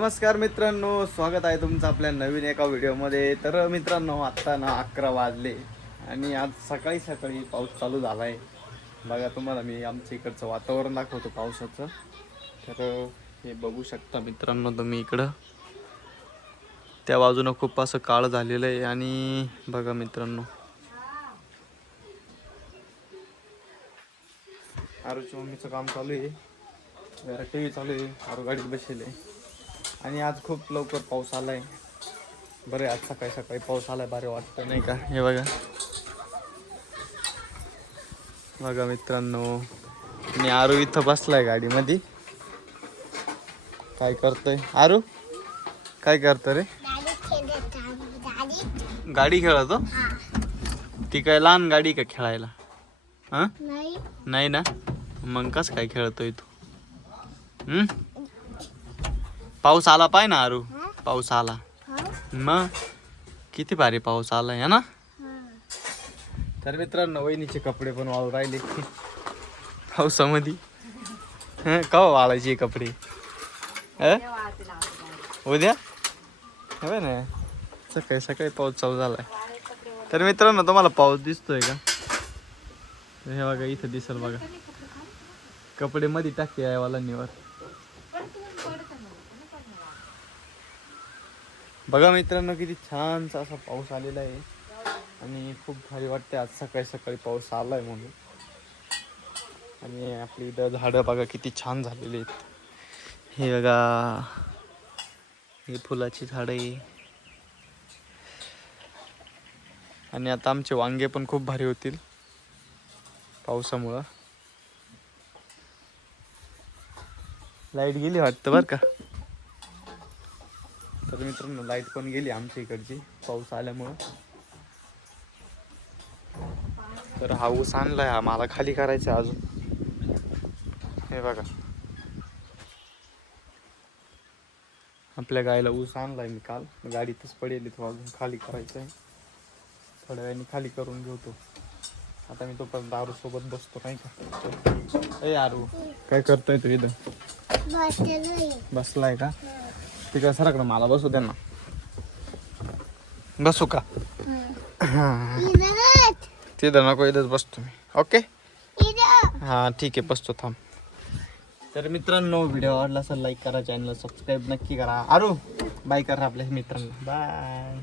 नमस्कार मित्रांनो, स्वागत आहे तुमचं आपल्या नवीन एका व्हिडिओमध्ये. तर मित्रांनो, आत्ता ना 11 वाजले आणि आज सकाळी सकाळी पाऊस चालू झाला आहे. बघा, तुम्हाला मी आमच्या इकडचं वातावरण दाखवतो पावसाचं. तर हे बघू शकता मित्रांनो तुम्ही इकडं. त्या बाजूनं खूप असं काळ झालेलं आहे आणि बघा मित्रांनो, आरूच्या मम्मीचं काम चालू आहे, जरा टी व्ही चालू आहे, आरू गाडीत बसले आणि आज खूप लवकर पाऊस आलाय. बरे, आज सकाळी सकाळी पाऊस आलाय, भारी वाटतं नाही का? हे बघा बघा मित्रांनो, मी आरू इथं बसलाय गाडीमध्ये. काय करतोय आरू? काय करतो रे? गाडी खेळतो? ती काय लहान गाडी का खेळायला? हा, नाही ना, मग कस काय खेळतोय तू? पाऊस आला पाय ना आरू, पाऊस आला मग किती भारी पाऊस आला है ना. तर मित्रांनो, वहिनीचे कपडे पण वाळू राहिले पावसामध्ये. का वाळायचे कपडे? उद्या हो ना, सकाळी सकाळी पाऊस चालू झालाय. तर मित्रांनो, तुम्हाला पाऊस दिसतोय का? हे बघा, इथं दिसल बघा, कपडे मध्ये टाकते आहे वालांनीवर. बघा मित्रांनो, किती छानसा असा पाऊस आलेला आहे आणि खूप भारी वाटते आज सकाळी सकाळी पाऊस आलाय म्हणून. आणि आपली इथं झाडं बघा किती छान झालेली आहेत. हे बघा, ही फुलाची झाडं आहे आणि आता आमचे वांगे पण खूप भारी होतील पावसामुळं. लाईट गेली वाटतं बरं का. तर मित्रांनो, लाईट पण गेली आमच्या इकडची पाऊस आल्यामुळं. तर हा ऊस आणलाय, हा मला खाली करायचा अजून. हे बघा, आपल्या गायला ऊस आणलाय मी काल, गाडीतच पडेल तो, अजून खाली करायचं आहे. थोड्या वेळाने खाली करून घेतो. आता मी तोपर्यंत आरू सोबत बसतो नाही का. ए आरू, काय करतोय तू इथं? बसलाय का? तिकडे सराकडं मला बसू दे ना. बसू का? तिथं नको, इथंच बसतो मी. ओके, हा ठीक आहे, बसतो, थांब. तर मित्रांनो, व्हिडिओ आवडला असेल लाईक करा, चॅनल सबस्क्राईब नक्की करा. आरू बाय करा आपल्या मित्रांना, बाय.